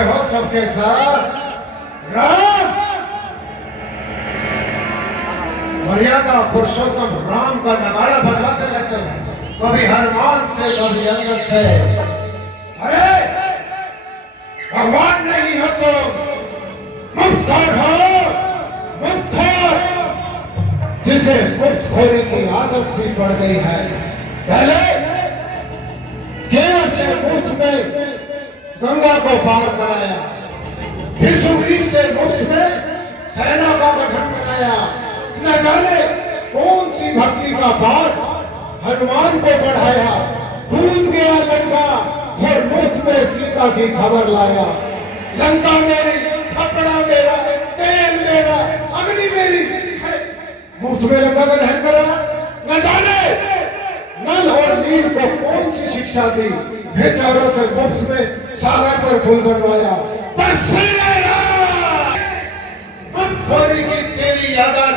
में हो सबके साथ राम। मर्यादा पुरुषोत्तम राम का नगाड़ा बजाते रहते हैं, कभी हनुमान से कभी अंगद से। अरे भगवान नहीं हो तो मुक्तखोर हो, मुक्तखोर, जिसे मुक्तखोरी की आदत सी पड़ गई है। पहले केवल से मुफ्त में गंगा को पार कराया, फिर सुग्रीव से मुफ्त में सेना का गठन कराया। न जाने कौन सी भक्ति का पाठ हनुमान को पढ़ाया। कूद गया लंका और मुफ्त में सीता की खबर लाया। लंका मेरी, कपड़ा मेरा, तेल मेरा, अग्नि मेरी, मुफ्त में लंका का दहन करा। न जाने नल और नील को कौन सी शिक्षा दी, बेचारों से मुफ्त में सागर पर पुल बनवाया। पर मुक्तखोरी की तेरी आदत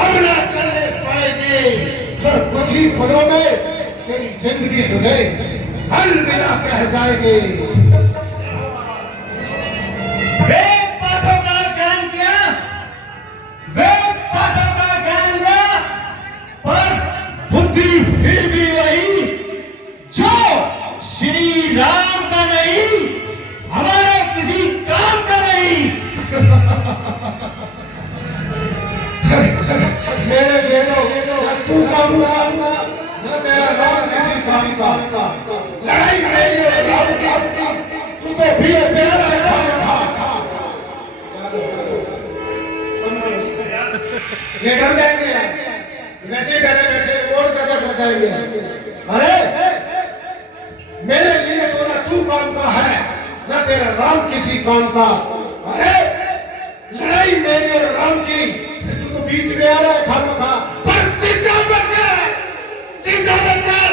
अब न चलने पाएगी और कुछ ही पलों में तेरी जिंदगी तुझे अलविदा कह जाएगी। वेद पाठों का ज्ञान किया, वेद पाठों का ज्ञान लिया, पर बुद्धि फिर भी वही जो श्री राम का नहीं, हमारे किसी काम का नहीं। मेरे बेटो, न तू काम का, न तेरा राम किसी काम का। लड़ाई मेरी और राम की, तू तो भी प्यारा है। ये डर जाएंगे, वैसे डरे बैठे और ज्यादा डर जाएंगे। अरे मेरे लिए तो ना तू काम का है, ना तेरा राम किसी काम का। अरे लड़ाई मेरी और राम की, तू तो बीच में आ रहा है खामखा। पर चिंता मत कर, चिंता मत कर,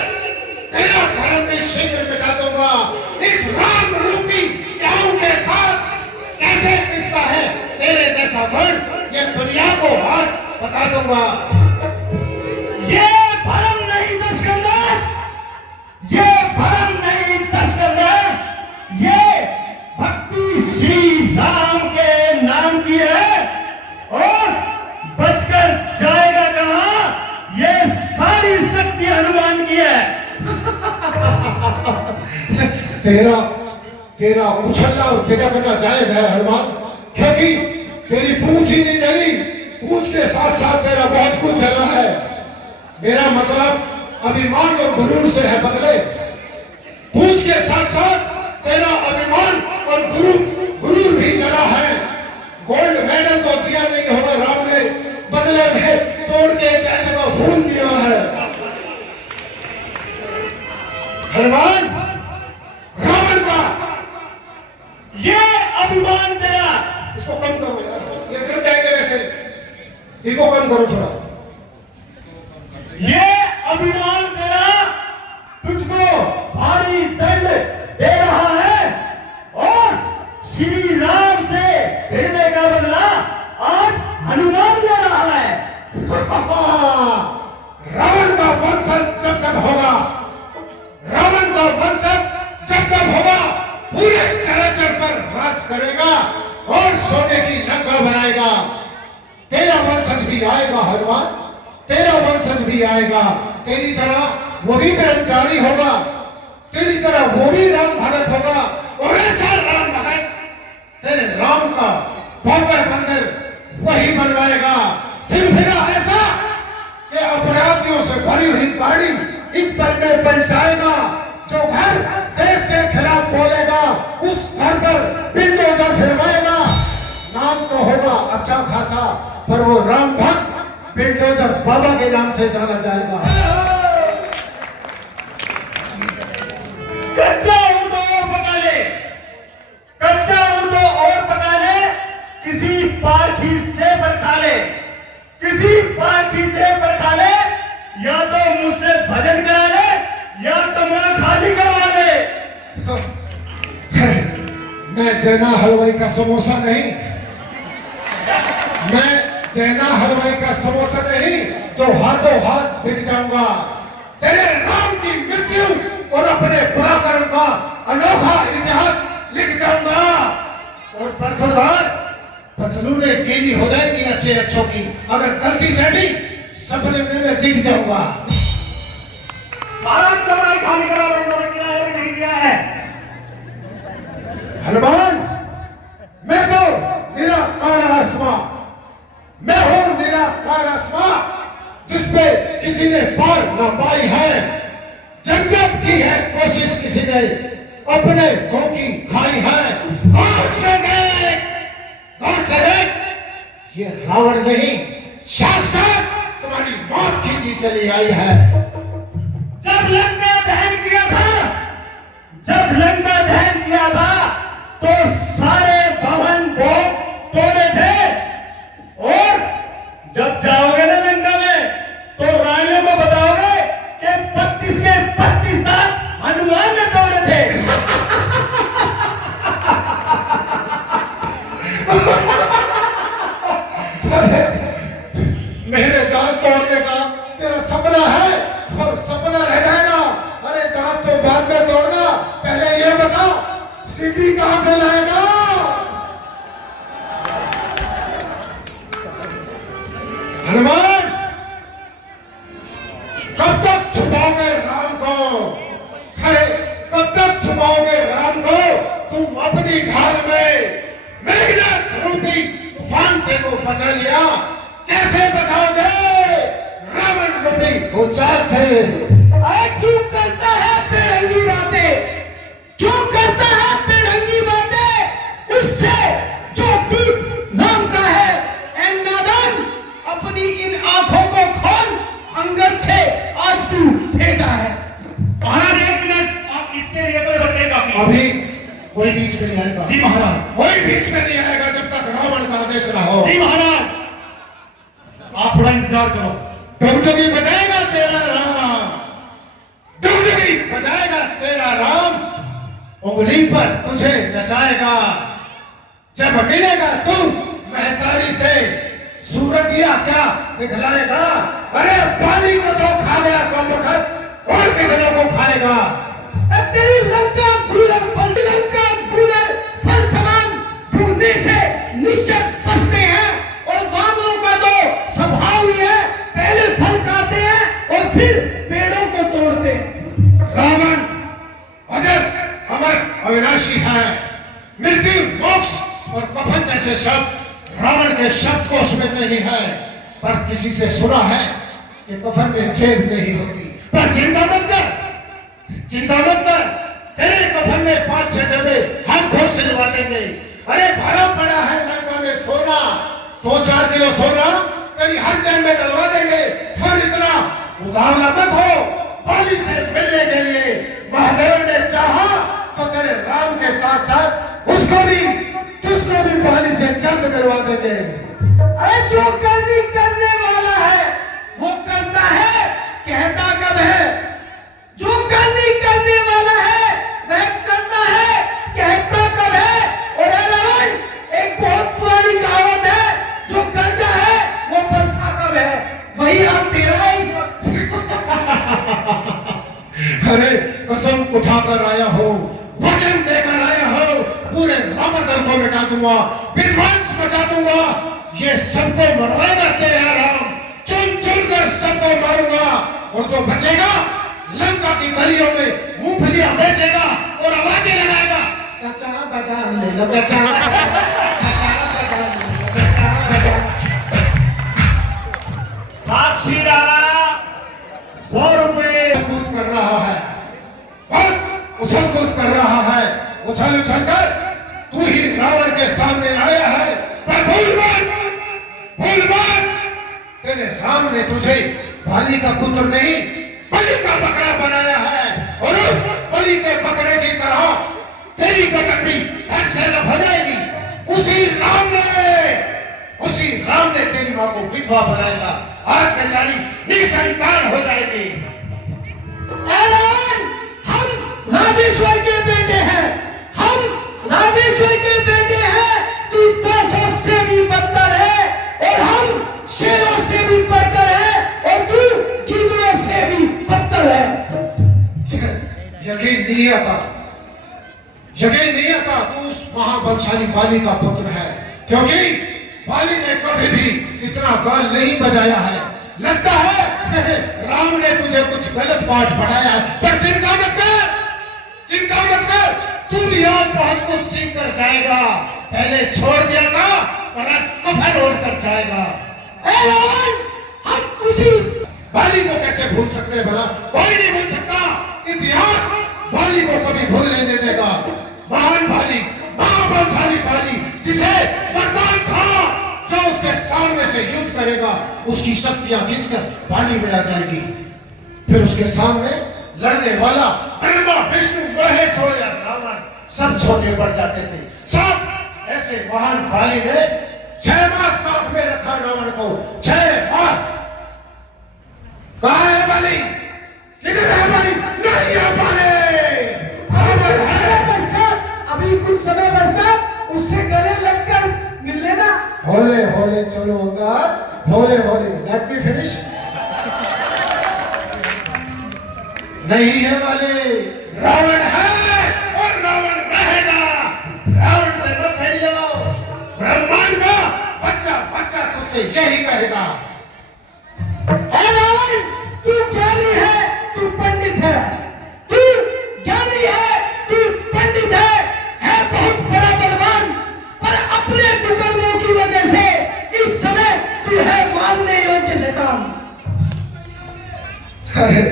तेरा धर्म में शीघ्र मिटा दूंगा। इस राम रूपी त्याग के साथ कैसे पिसता है तेरे जैसा धन, ये दुनिया को आज बता दूंगा। ये भरम नहीं दशकंदर, ये भरम नहीं दशकंदर, ये भक्ति श्री राम के नाम की है और बचकर जाएगा कहां, ये सारी शक्ति हनुमान की है। तेरा तेरा उछलना और विदा करना जायज है हनुमान, क्योंकि तेरी पूंछ ही नहीं जली, पूंछ के साथ साथ तेरा बहुत कुछ जला है। मेरा मतलब अभिमान और गुरूर से है बदले। पूंछ के साथ साथ तेरा अभिमान और गुरूर भी जला है। गोल्ड मेडल तो दिया नहीं होगा राम ने, बदले में तोड़ के कहने को भूल दिया है। हनुमान, रावण का ये अभिमान तेरा, इसको कम करो यार, ये डर जाएंगे वैसे, इनको कम करो थोड़ा। ये अभिमान तेरा तुझको भारी दंड दे रहा है और श्री राम से भिड़ने का बदला आज हनुमान ले रहा है। रावण का वंशज जब जब होगा, रावण का वंशज जब जब होगा, पूरे चराचर पर राज करेगा और सोने की लंका बनाएगा। तेरा वंशज भी आएगा हनुमान, तेरा वंशज भी आएगा। तेरी तरह वो भी ब्रह्मचारी होगा, तेरी तरह वो भी राम भगत होगा और ऐसा राम भगत तेरे राम का भव्य मंदिर वही बनवाएगा। सिर्फ ऐसा कि अपराधियों से भरी हुई गाड़ी एक पल में पलटाएगा। जो घर देश के खिलाफ बोलेगा उस घर पर बिल्डोजर फिरवाएगा। नाम तो होगा अच्छा खासा, पर वो राम भक्त बिल्डोजर बाबा के नाम से जाना जाएगा। कच्चा हूं तो और पका ले, कच्चा हूं तो और पका ले, किसी पारखी से पर खा ले, किसी पारखी से पर खा ले, या तो मुझसे भजन करा ले या कमरा खाली करवा ले। मैं जैना हलवाई का समोसा नहीं, मैं जैना हलवाई का समोसा नहीं जो हाथों हाथ बिक जाऊंगा। तेरे राम की मृत्यु और अपने पराक्रम का अनोखा इतिहास लिख जाऊंगा। खुरदार पतलूनें गीली हो जाएंगी अच्छे अच्छों की अगर गलती से भी सपने में मैं दिख जाऊंगा। महाराज दवाई खाने का उन्होंने किया है नहीं किया है। हनुमान, मैं तो निराकार आत्मा, मैं हूं निराकार आत्मा जिसपे किसी ने पार न पाई है। जब जब की है कोशिश किसी ने अपने को की खाई है। गौर से देख, गौर से देख, ये रावण नहीं साक्षात तुम्हारी मौत खींची चली आई है। जब लंका दहन किया था, जब लंका दहन किया था तो सारे भवन भोग तोड़े थे और जब जाओगे ना लंका में तो रानियों को बताओगे कि 32 के 32 दांत हनुमान ने तोड़े थे। मेरे दांत तोड़ने का तेरा सपना है और सपना रह जाएगा। अरे दांत तो बाद में तोड़ना, पहले ये बता सीढ़ी कहां से लाएगा? हनुमान, कब तक छुपाओगे राम को? अरे कब तक छुपाओगे राम को? तुम अपनी ढाल में मेघनाथ रूपी तूफान से तो बचा लिया, कैसे बचाओगे रावण रूपी भूचाल से? क्यों करता है बेढंगी बातें, क्यों करता है बेढंगी बातें? उससे जो दूत नाम का है ऐ नादान, अपनी इन आंखों को खोल, अंगद से आज तू फेंटा है। महाराज एक मिनट, आप इसके लिए कोई बच्चे काफी। अभी कोई बीच में नहीं आएगा। जी महाराज। कोई बीच में नहीं आएगा जब तक रावण का आदेश ना हो। जी महाराज, आप थोड़ा इंतजार करो। डुगडुगी बजाएगा तेरा राम, डुगडुगी बजाएगा तेरा राम, उंगली पर तुझे नचाएगा। जब मिलेगा तू महतारी से, सूरतिया क्या दिखलाएगा? अरे पानी को तो खा गया कम वक्त, और कितनों को खाएगा? तेरी लंका गुलर फल, लंका गुलर फल समान ढूंढने से निश्चित बचते हैं और वानरों का तो स्वभाव ही है, पहले फल खाते हैं और फिर पेड़ों को तोड़ते हैं। रावण अजर अमर अविनाशी है। मृत्यु, मोक्ष और कफन जैसे शब्द रावण के शब्द कोश में नहीं है, पर किसी से सुना है कि कफन में जेब नहीं होती। पर चिंता मत कर, चिंता मत कर, तेरे कफन में 5-6 जगह हम खुद सिलवा देंगे। अरे भरा पड़ा है लंका में सोना, 2-4 किलो सोना तेरी हर जेब में डलवा देंगे। और इतना उतावला मत हो, बाली से मिलने के लिए महादेव ने चाहा तो तेरे राम के साथ साथ उसको भी, तुझको भी बाली से जल्द मिलवा देंगे। अरे जो करनी करने वाला है वो करता है, कहता कब है? जो करनी करने वाला है वह करता है, कहता कब है? और रावण, एक बहुत पुरानी कहावत है, जो कर्जा है वो बरसा कब है? वही आप तेरा है इस वक्त। अरे कसम उठाकर आया हो, वचन देकर आया हो, पूरे रामदल को मिटा दूंगा, विध्वंस मचा दूंगा। ये सबको मरवाएगा तेरा राम, चुन चुन कर सबको मारूंगा। और जो बचेगा लंका की गलियों में मूंगफलियां बेचेगा और आवाजें लगाएगा, कच्चा बादाम ले लो, कच्चा बादाम ले लो, कच्चा बादाम। साक्षी राणा 100 रुपए कूद कर रहा है, बहुत उछल कूद कर रहा है, उछल उछल कर तू ही रावण के सामने आया है। पर भूल मत, भूल मत, तेरे राम ने तुझे बाली का पुत्र नहीं बलि का बकरा बनाया है, और उस बलि के बकरे की तरह तेरी गर्दन भी धड़ से अलग हो जाएगी। उसी राम ने तेरी मां को विधवा बनाएगा, आज बेचारी निसंतान हो जाएगी। रावण, हम राजेश्वर के बेटे हैं, हम राजेश्वर के बेटे हैं। तू 200 से भी बदतर है और हम शेरों से भी बढ़कर है और तू गिद्धों से भी बदतर है। यकीन नहीं आता, यकीन नहीं आता तू उस महाबलशाली बाली का पुत्र है, क्योंकि बाली ने कभी भी इतना गाल नहीं बजाया है। लगता है राम ने तुझे कुछ गलत पाठ पढ़ाया है, पर चिंता मत कर, चिंता मत कर, तू भी आज बहुत कुछ सीख कर जाएगा। पहले छोड़ दिया था और आज कफन ओढ़ कर जाएगा। रावण, हम उसी बाली को कैसे भूल सकते हैं भला? कोई नहीं भूल सकता। इतिहास बाली को कभी भूल नहीं दे देगा। महान बाली, महाबलशाली बाली, जिसे वरदान था जो उसके सामने से युद्ध करेगा उसकी शक्तियां खींचकर बाली में आ जाएगी। फिर उसके सामने लड़ने वाला ब्रह्मा, विष्णु, महेश और रावण सब छोटे पड़ जाते थे। सब ऐसे महान बाली ने 6 मास काट में रखा रावण को। 6 मास। कहाँ है बाली? किधर है बाली? नहीं है बाली। रावण है। पश्चात, अभी कुछ समय पश्चात उससे गले लगकर मिल लेना। होले होले चलो अंगार, होले होले। Let me finish. नहीं है बाली, रावण है और रावण रहेगा। रावण से मत भिड़ो। ब्रह्मांड का बच्चा बच्चा तुझसे यही कहेगा। रावण, तू ज्ञानी है, तू पंडित है, तू ज्ञानी है, तू पंडित है बहुत बड़ा बलवान, पर अपने दुर्गुणों की वजह से इस समय तू है मारने योग्य शैतान। अरे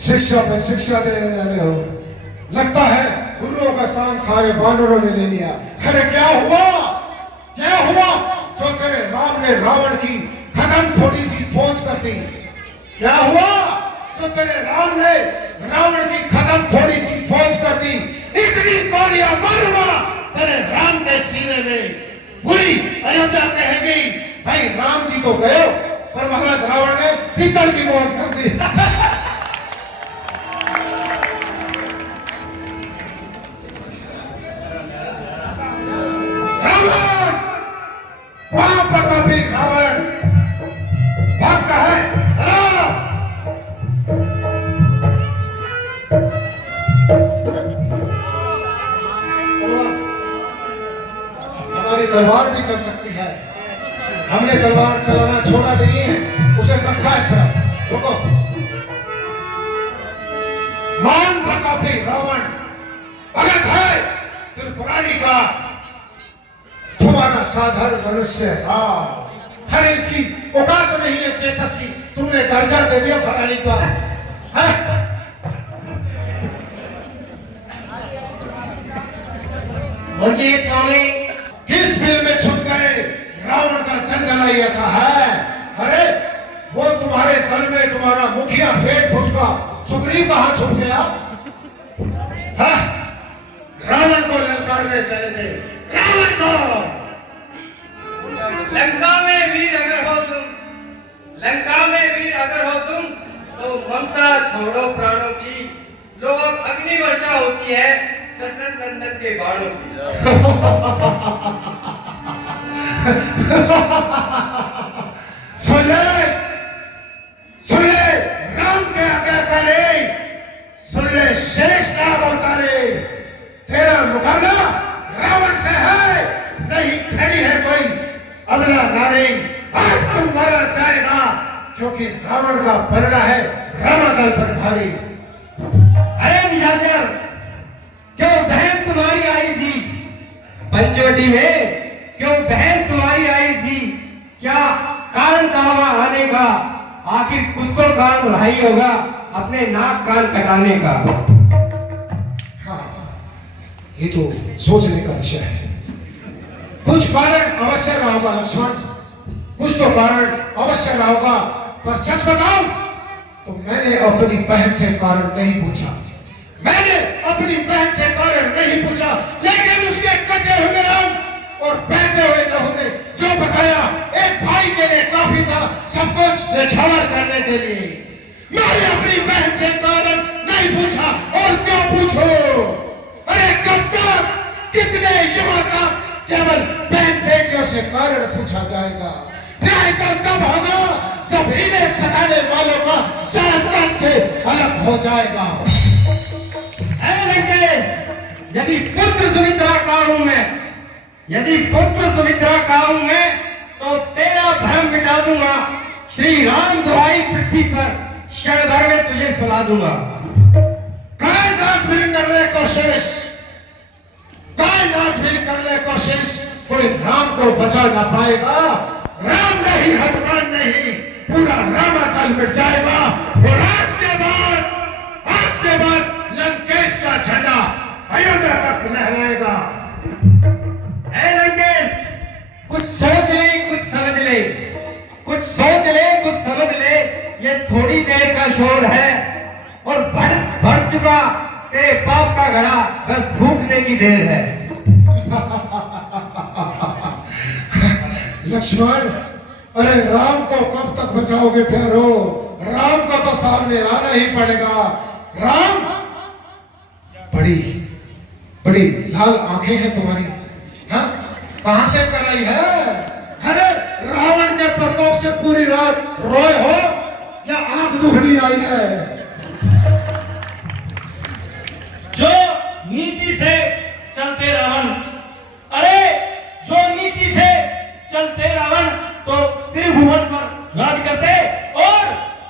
शिक्षा पे शिक्षा दे रहे हो। लगता है गुरुओं का स्थान सारे बानरों ने ले लिया। अरे क्या हुआ? क्या हुआ जो तेरे राम ने रावण की खत्म थोड़ी सी फौज कर दी? क्या हुआ जो तेरे राम ने रावण की खत्म थोड़ी सी फौज कर दी? इतनी गोलियां मारूंगा तेरे राम के सीने में। पूरी अयोध्या कहेगी भाई राम जी तो गए, पर महाराज रावण ने पीतल की मौज कर दी। रावण, वहां पर कभी रावण भागता है। हमारी तलवार भी चल सकती है। हमने तलवार चलाना छोड़ा नहीं है, उसे रखा है सर। रुको। मान प्रतापी रावण भगत है त्रिपुरारी का, तुम्हारा साधारण मनुष्य। अरे इसकी औकात नहीं है चेतक की, तुमने दर्जा दे दिया फरारी का। मुझे स्वामी, किस बिल में छुप गए? रावण का जलजला ही ऐसा है। अरे वो तुम्हारे दल में तुम्हारा मुखिया पेट फुट का सुग्रीव कहां छुप गया? रावण को ललकारने चले थे। रावण को लंका में वीर अगर हो तुम, लंका में वीर अगर हो तुम, तो ममता छोड़ो प्राणों की। लो अब अग्नि वर्षा होती है दशरथ नंदन के बाणों की। सुन ले, सुन ले, राम के आज्ञा करे, सुन ले शेष नाग अवतारे। तेरा मुकाबला रावण से है, नहीं खड़ी है कोई अगला नारी। आज तुम मारा जाएगा, क्योंकि रावण का पलड़ा है रामादल पर भारी। अरे निशाचर, क्यों बहन तुम्हारी आई थी पंचवटी में? क्यों बहन तुम्हारी आई थी? क्या कारण था वहां आने का? आखिर कुछ तो कारण रहा ही होगा अपने नाक कान कटाने का। हाँ, ये तो सोचने का विषय है। कुछ कारण अवश्य रहा होगा लक्ष्मण, कुछ तो कारण अवश्य रहा होगा, पर सच बताऊं तो मैंने अपनी बहन से कारण नहीं पूछा। मैंने अपनी बहन से कारण नहीं पूछा, लेकिन उसके कटे हुए अंग और बहते हुए लहू ने जो बताया, एक भाई के लिए काफी था सब कुछ निछावर करने के लिए। मैंने अपनी बहन से कारण नहीं पूछा, और क्यों पूछो? अरे कब तक, कितने युवा तक केवल बहन बेटियों से कारण पूछा जाएगा? न्याय तो तब होगा जब इन्हें सताने वालों का सरकार से अलग हो जाएगा। लंकेश, यदि पुत्र सुमित्रा का हूं मैं, यदि पुत्र सुमित्रा का हूं मैं, तो तेरा भ्रम मिटा दूंगा। श्री राम दुहाई पृथ्वी पर क्षण भर में तुझे सुला दूंगा। कायनात भी कर ले कोशिश, कायनात भी कर ले कोशिश, कोई राम को बचा ना पाएगा। राम नहीं, हनुमान नहीं, पूरा रामादल मिट जाएगा। और आज के बाद लंकेश का झंडा अयोध्या तक लहराएगा। ऐ लंकेश, कुछ सोच ले, कुछ समझ ले, कुछ सोच ले, कुछ समझ ले। ये थोड़ी देर का शोर है और भर चुका तेरे पाप का घड़ा बस फूटने की देर है। लक्ष्मण, अरे राम को कब तक बचाओगे प्यारो? राम को तो सामने आना ही पड़ेगा। राम, बड़ी बड़ी लाल आंखें हैं तुम्हारी, हाँ? कहां से कराई है? अरे रावण के प्रकोप से पूरी रात रोए हो या आंख दुखनी आई है? जो नीति से चलते रावण, अरे जो नीति से चलते रावण तो त्रिभुवन पर राज करते, और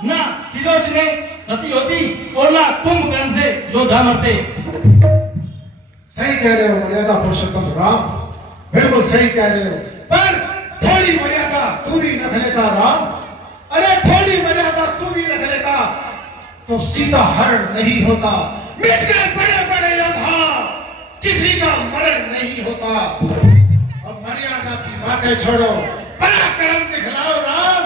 ना सिलोचने सती होती और ना कुंभकर्ण से योद्धा मरते। सही कह रहे हो मर्यादा पुरुषोत्तम राम, बिल्कुल सही कह रहे हो। पर थोड़ी मर्यादा तू भी रख लेता राम, अरे थोड़ी मर्यादा तू भी रख लेता तो सीधा हरण नहीं होता। मिट गए बड़े बड़े योद्धा, किसी का मरण नहीं होता। अब मर्यादा की बातें छोड़ो, पराक्रम दिखलाओ राम।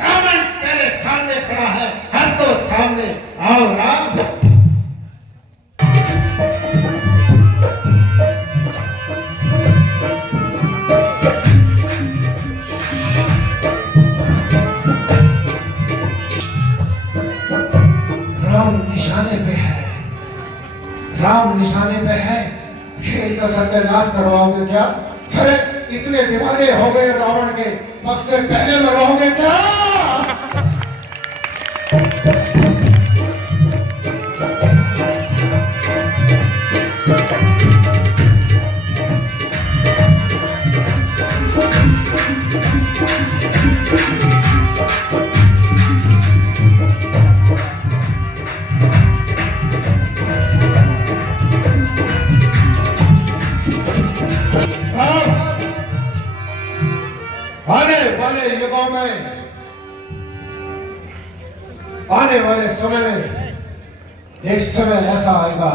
रावण तेरे सामने खड़ा है, हर तो सामने आओ राम। राम निशाने पे है, राम निशाने पे है। खेल का सत्यानाश करवाओगे क्या? अरे इतने दीवाने हो गए रावण के, वक्त से पहले मरवाओगे क्या? आने वाले युगों में, आने वाले समय में एक समय ऐसा आएगा,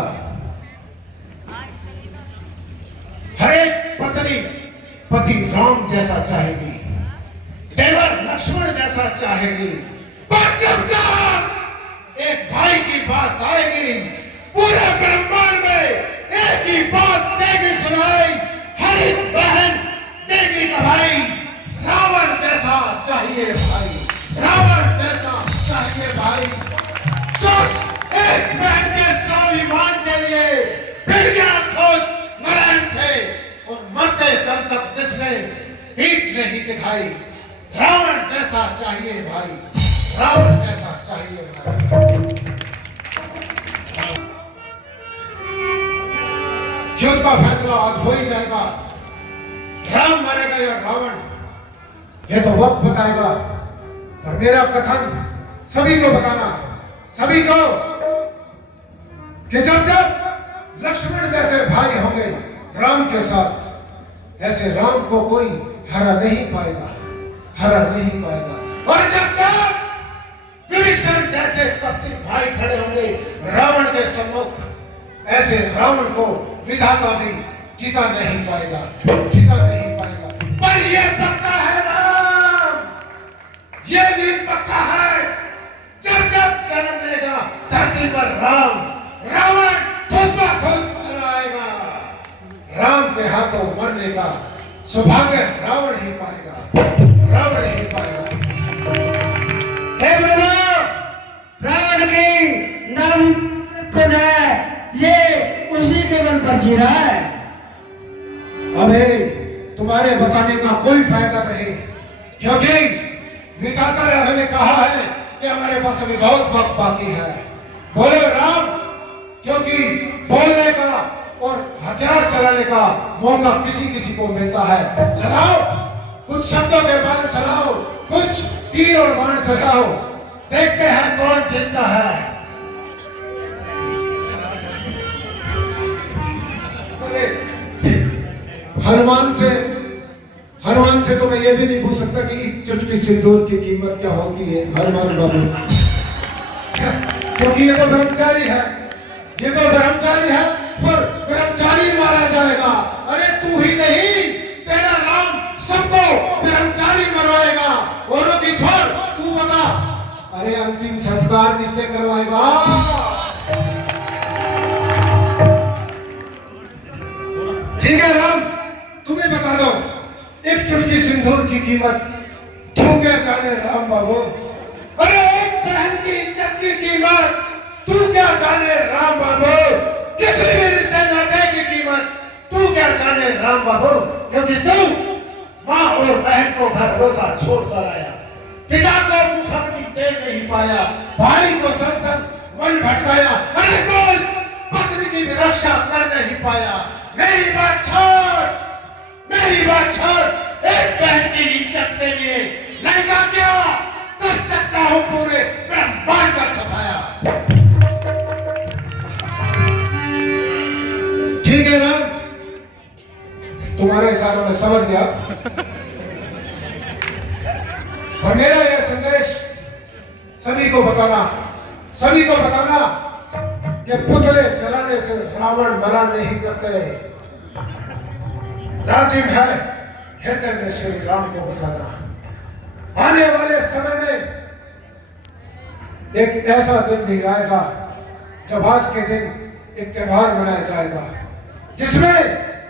हर एक पत्नी पति राम जैसा चाहेगी, देवर लक्ष्मण जैसा चाहेगी। पर जब एक भाई की बात आएगी, पूरे ब्रह्मांड में एक ही बात देगी सुनाई, हर एक बहन देगी गवाही, रावण जैसा चाहिए भाई, रावण जैसा चाहिए भाई। जो एक बहन के स्वाभिमान के लिए भिड़ गया खुद मरण से, और मरते दम तक जिसने पीठ नहीं दिखाई, रावण जैसा चाहिए भाई, रावण जैसा चाहिए भाई। युद्ध का फैसला आज हो ही जाएगा, राम मरेगा या रावण, ये तो वक्त बताएगा। पर मेरा कथन सभी को बताना, सभी को, कि जब जब लक्ष्मण जैसे भाई होंगे राम के साथ, ऐसे राम को कोई हरा नहीं पाएगा, हरा नहीं पाएगा। और जब जब विभीषण जैसे कपटी भाई खड़े होंगे रावण के सम्मुख, ऐसे रावण को विधाता भी जीता नहीं पाएगा, जीता नहीं पाएगा। पर ये पक्का है राम, ये भी पक्का है, जब जब जन्म लेगा धरती पर राम, रावण खुद ब खुद चला आएगा। राम के हाथों मरने का सौभाग्य रावण ही पाएगा, रावण ही पाएगा। हे प्रभु, रावण की नाम को ये उसी के मन पर जी रहा है। अबे तुम्हारे बताने का कोई फायदा नहीं, क्योंकि विधाता ने हमें कहा है कि हमारे पास अभी बहुत वक्त बाकी है। बोले राम, क्योंकि बोलने का और हथियार चलाने का मौका किसी किसी को मिलता है। चलाओ कुछ शब्दों के बाण चलाओ, कुछ तीर और बाण चलाओ, देखते हैं कौन जीतता है। अरे हनुमान से तो मैं ये भी नहीं पूछ सकता कि एक चुटकी सिंदूर की कीमत क्या होती है हनुमान बाबू, क्योंकि ये तो ब्रह्मचारी है, ये तो ब्रह्मचारी है और ब्रह्मचारी मारा जाएगा। अरे तू ही नहीं, तेरा राम सबको ब्रह्मचारी मरवाएगा। औरों की छोड़, तू बता, अरे अंतिम संस्कार किससे करवाएगा? ठीक है राम, तुम्हें बता दो एक चुटकी सिंदूर की कीमत तू क्या जाने राम बाबू। अरे एक बहन की इज्जत की कीमत तू क्या जाने राम बाबू। किसी भी रिश्ते नाते की कीमत तू क्या जाने राम बाबू, क्योंकि तू माँ और बहन को घर रोता छोड़कर आया, पिता को मुखाग्नि दे नहीं पाया, भाई को संग संग वन भटकाया, अरे दोस्त पत्नी की भी रक्षा कर नहीं पाया। मेरी बात छोड़, मेरी बात छोड़, एक बहन की इज्जत के लिए लड़का क्या कर सकता हूं पूरे ब्रह्मांड का सफाया। ठीक है राम, तुम्हारे इशारों में समझ गया और मेरा यह संदेश सभी को बताना कि पुतले जलाने से रावण मरा नहीं करते। राजिम है हृदय में श्री राम को बसाना। आने वाले समय में एक ऐसा दिन भी आएगा जब आज के दिन एक त्योहार मनाया जाएगा, जिसमें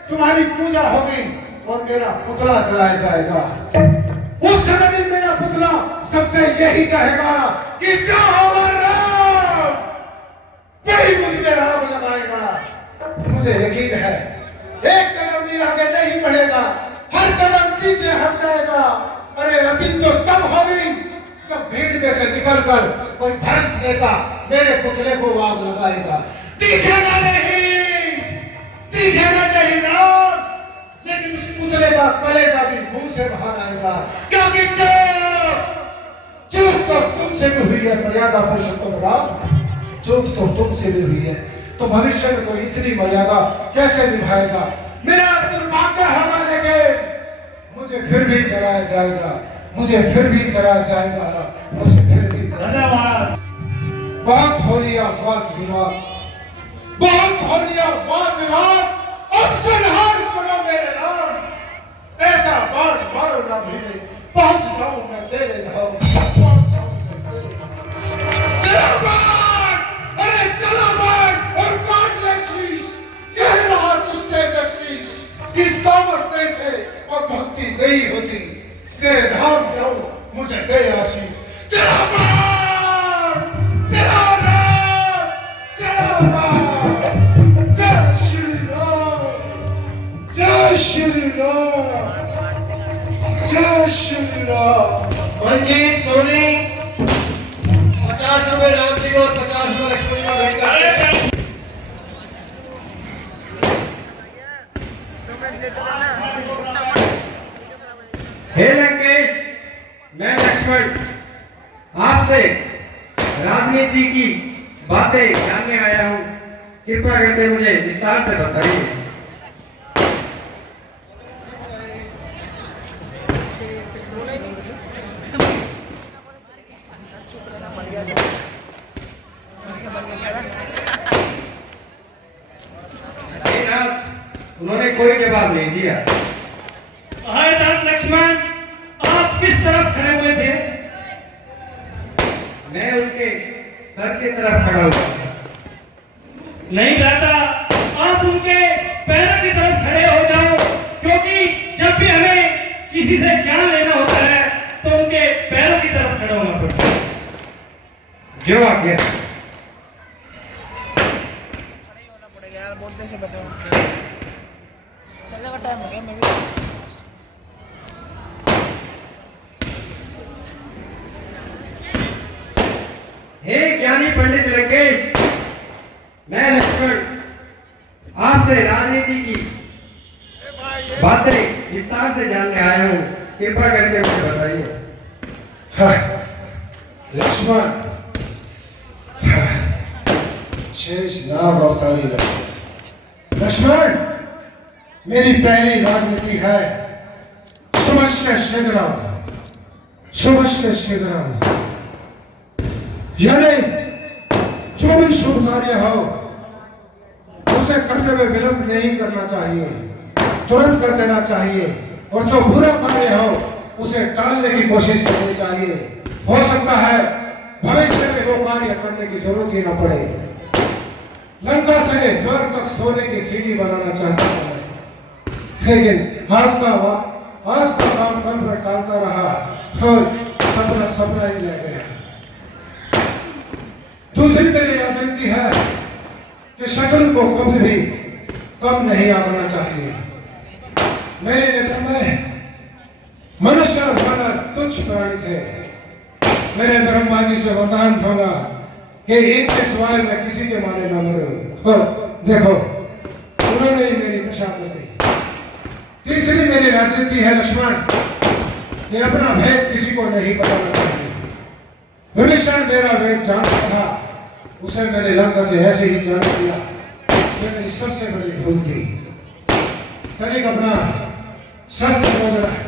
तुम्हारी पूजा होगी और मेरा पुतला जलाया जाएगा। उस समय भी मेरा पुतला सबसे यही कहेगा कि जो होगा राम, वही मुझ पे राम लगाएगा। मुझे यकीन है एक कदम भी आगे नहीं बढ़ेगा, हर कदम पीछे हट जाएगा। अरे अतीत तो तब होगी जब भीड़ में से निकलकर कोई भ्रष्ट नेता मेरे पुतले को आग लगाएगा। दिखेगा नहीं राम, लेकिन उस पुतले का कलेजा भी मुंह से बाहर आएगा, क्योंकि चूक तो तुमसे भी हुई है मर्यादा पुरुषोत्तम राम, चूक तो तुमसे भी हुई है, तो भविष्य में कोई इतनी मर्यादा कैसे निभाएगा? मेरा दुर्भाग्य होगा, लेकिन मुझे फिर भी जलाया जाएगा, मुझे फिर भी जलाया जाएगा, मुझे फिर भी धन्यवाद। बहुत हो लिया वाद विवाद, बहुत हो लिया वाद विवाद, अब संहार करो मेरे राम। ऐसा बाण मारो ना भीड़े, पहुंच जाऊं मैं तेरे धाम, चला बाण, अरे चला बाण और काट ले शीश। कह रहा तुझसे कशीश कि सामर्थ्य से और भक्ति गई होती, तेरे धाम जाऊं मुझे दे आशीष। चला बाण, चला राम, चला बाण, जय श्री राम, जय श्री राम, जय श्री राम। मंजीत सोनी 50 रुपए राम जी को और 50 रुपए लक्ष्मी को भेज कर। हे लंकेश, मैं लक्ष्मण आपसे राजनीति की बातें जानने आया हूँ, कृपया करके मुझे विस्तार से बताइए। उन्होंने कोई जवाब नहीं दिया। लक्ष्मण, आप किस तरफ खड़े हुए थे? मैं उनके सर की तरफ खड़ा हुआ। नहीं भ्राता, आप उनके पैरों की तरफ खड़े हो जाओ, क्योंकि जब भी हमें किसी से ज्ञान लेना होता है तो उनके पैरों की तरफ खड़ा होना पड़ता है। जो आज्ञा। हे ज्ञानी पंडित लंकेश, मैं लक्ष्मण आपसे राजनीति की बातें विस्तार से जानने आया हूँ, कृपा करके मुझे बताइए। हाँ, लक्ष्मण, शेष नाग अवतारी लक्ष्मण, मेरी पहली राजनीति है शुभस्य शीघ्रम, शुभस्य शीघ्रम, यानी जो भी शुभ कार्य हो उसे करने में विलंब नहीं करना चाहिए, तुरंत कर देना चाहिए, और जो बुरा कार्य हो उसे टालने की कोशिश करनी चाहिए। हो सकता है भविष्य में वो कार्य करने की जरूरत ही न पड़े। लंका से स्वर्ग तक सोने की सीढ़ी बनाना चाहता है, लेकिन आज का काम कल पर टालता रहा और सपना सपना ही रह गया। दूसरी मेरी राजनीति है कि शत्रु को कभी भी कम नहीं आंकना चाहिए। मेरी नजर में मनुष्य और वानर तुच्छ प्राणी थे। मेरे ब्रह्मा जी से वरदान होगा कि इनके सिवाय मैं किसी के मारे न मरूं। और देखो, उन्होंने ही मेरी दशा कर दी। तीसरी मेरी राजनीति है लक्ष्मण, कि अपना भेद किसी को नहीं बताना चाहिए। विभीषण मेरा भेद जानता था, उसे मैंने लंका से ऐसे ही जान दिया। ये मेरी सबसे बड़ी भूल थी। तनिक अपना शस्त्र बोल रहा है।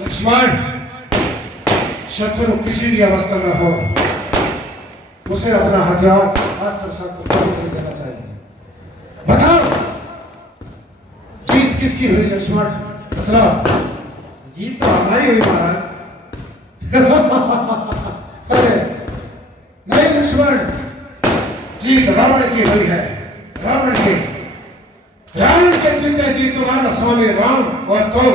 लक्ष्मण, शत्रु किसी भी अवस्था में हो उसे अपना हथियार अस्त्र शस्त्र नहीं देना चाहिए। बताओ, जीत किसकी हुई लक्ष्मण? बतलाओ। जीत तो हमारी हुई महाराज। अरे नहीं लक्ष्मण, जीत रावण की हुई है। रावण के जीते जी तुम्हारा स्वामी राम और तुम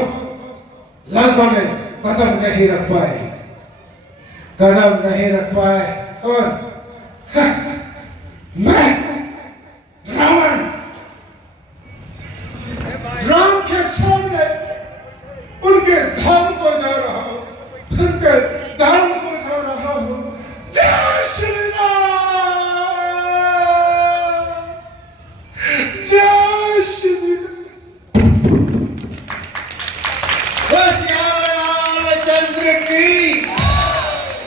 लंका में कदम नहीं रख पाए, और मैं